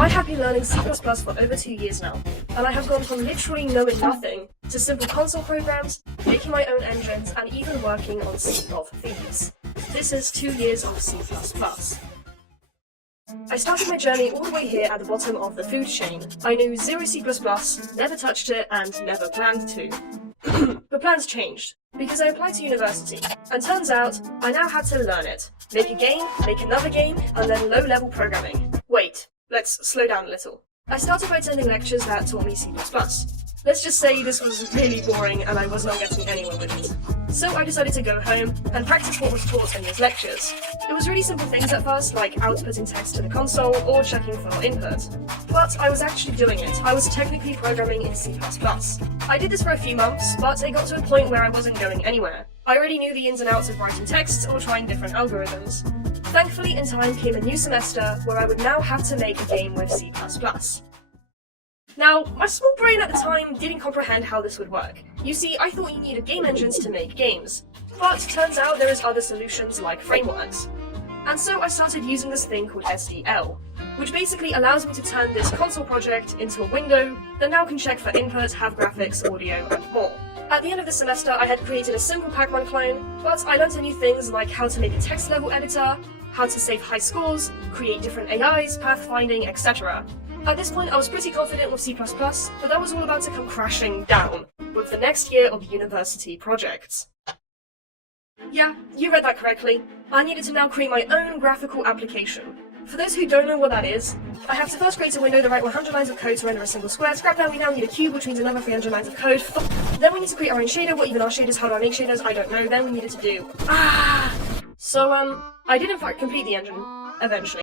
I have been learning C++ for over 2 years now, and I have gone from literally knowing nothing to simple console programs, making my own engines, and even working on Sea of Thieves. This is 2 years of C++. I started my journey all the way here at the bottom of the food chain. I knew zero C++, never touched it, and never planned to. But plans changed, because I applied to university, and turns out I now had to learn it. Make a game, make another game, and then low-level programming. Wait, let's slow down a little. I started by attending lectures that taught me C++. Let's just say this was really boring and I was not getting anywhere with it. So I decided to go home and practice what was taught in those lectures. It was really simple things at first, like outputting text to the console or checking file input. But I was actually doing it. I was technically programming in C++. I did this for a few months, but it got to a point where I wasn't going anywhere. I already knew the ins and outs of writing texts or trying different algorithms. Thankfully, in time came a new semester where I would now have to make a game with C++. Now, my small brain at the time didn't comprehend how this would work. You see, I thought you needed game engines to make games. But turns out there is other solutions like frameworks. And so I started using this thing called SDL, which basically allows me to turn this console project into a window that now can check for input, have graphics, audio, and more. At the end of the semester, I had created a simple Pac-Man clone, but I learned new things like how to make a text-level editor, how to save high scores, create different AIs, pathfinding, etc. At this point, I was pretty confident with C++, but that was all about to come crashing down with the next year of university projects. Yeah, you read that correctly. I needed to now create my own graphical application. For those who don't know what that is, I have to first create a window that write 100 lines of code to render a single square. Scrap that, we now need a cube, which means another 300 lines of code. Then we need to create our own shader. What even are shaders? How do I make shaders? I don't know. Then we needed to do... So, I did in fact complete the engine, eventually.